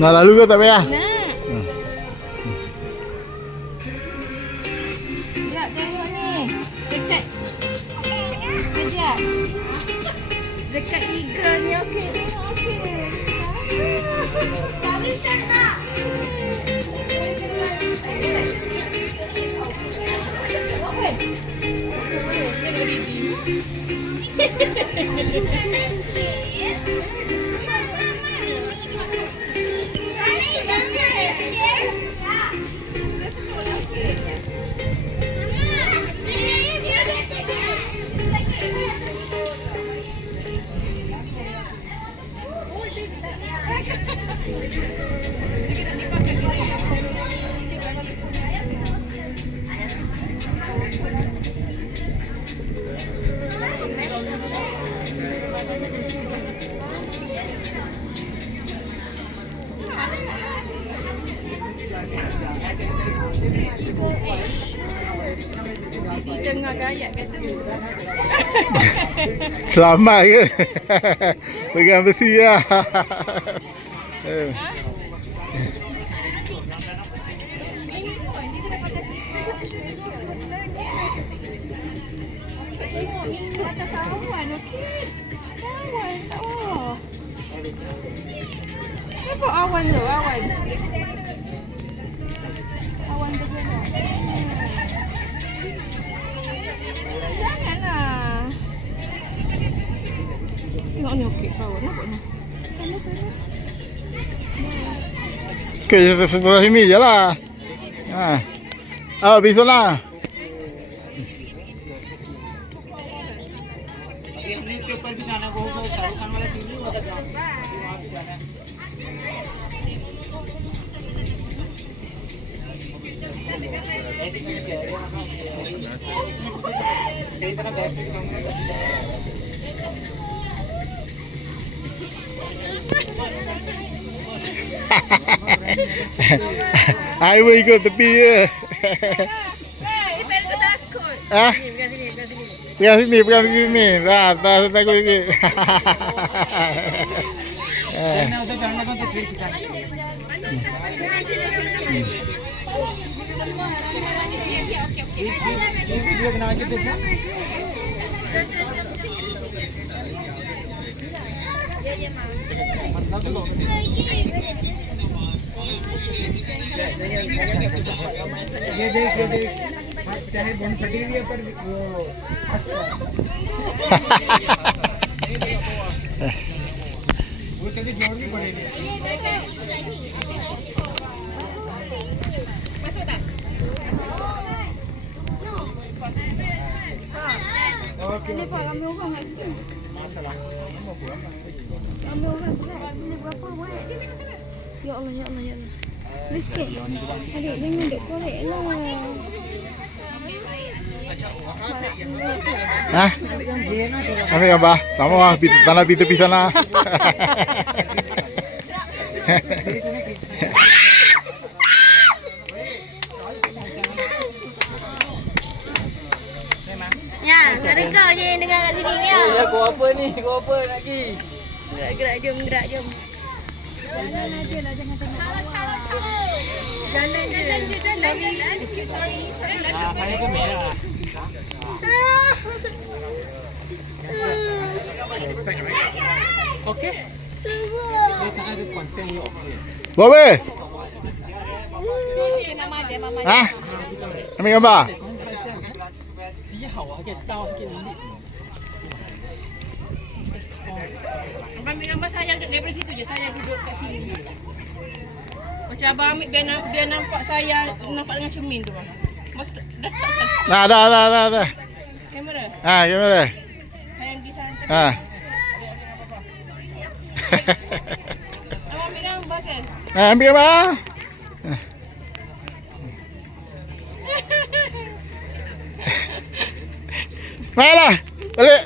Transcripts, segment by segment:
Nak lalu ke tak payah? Nak. Sekejap tengok ni. Dekat. Sekejap. Dekat eagle ni okey. Tengok okey. Tapi syak tak? Tengok Didi. Dengar gayat kata. Selamat ke? Pegang besi lah. Tengok ni atas awan okey. Awan tak oh. Nampak awan tu, awan. Awan bergerak. Janganlah. Tengok ni okey power nampak ni. Sana. Ke sebelah sini je lah. Pergi sana. अभी हमने इससे ऊपर भी जाना वो जो शाहरुख खान वाला सीन नहीं हुआ था जहाँ वहाँ भी जाना है सही तरह बैक से Aku ikut tepi je. Ah? Pegang sini. Tak takut sikit. मैं उधर जाने को तस्वीर खिंचाने वीडियो बना के भेजना ये देख चाहे बन फटी हुई है पर वो वो कभी जोड़नी पड़ेगी okay Ini Pak, ramai orang kat situ. माशाल्लाह Ramai orang berat. Boleh berapa buat? Ya Allah. Boleh sikit? Adik, jangan duk korek lah. Hah? Ambil gambar. Sama lah. Tanah di tepi sana. Ya, ada kau je yang dengar kat sini ni. Ya, kau apa lagi? Gerak, jom. Jalan aja lah, jangan tengok bawah. Jalan je. Excuse sorry. हाँ खाने को मेरा ओके ये कहाँ के कौन-सा ये okay Buat apa? Okey, mama ada. Hah? Ambil gambar. 几好啊，可以倒，可以立。 Abang ambil gambar saya daripada situ je. Saya duduk kat sini. Macam abang ambil biar nampak saya nampak dengan cermin tu bang. Dah start kan? Dah. Kamera. Kamera. Saya pergi sana. Abang ambil gambar kan? Ambil gambar. Mainlah. Balik.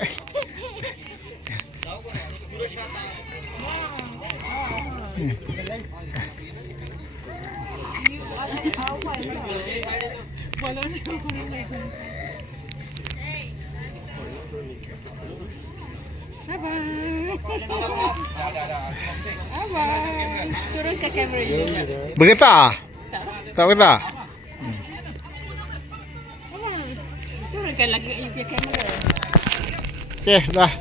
Abang. Abang. Turun ke kamera dulu. Bergetar? Tak. Tak bergetar? Abang. Turunkan lagi ke kamera. Okey, dah.